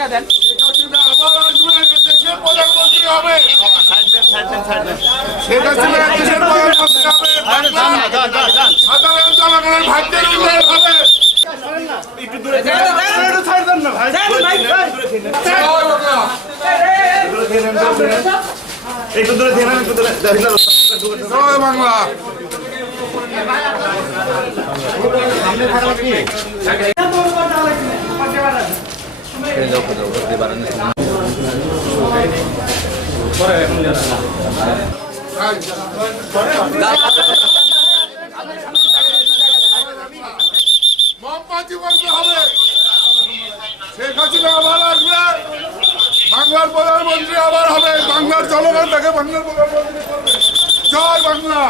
জায়গা দেন। আবার আসবে, দেশের প্রধানমন্ত্রী হবে। শেখ হাসিনা দেশের প্রধানমন্ত্রী হবে। সাধারণ জনগণের ভাগ্যের উন্নয়ন হবে। জয় বাংলা। মোহাম্মদ জীবন্ত হবে। শেখ হাসিনা আবার আসবে, বাংলার প্রধানমন্ত্রী আবার হবে। বাংলার জনগণ তাকে বাংলার প্রধানমন্ত্রী করবে। জয় বাংলা।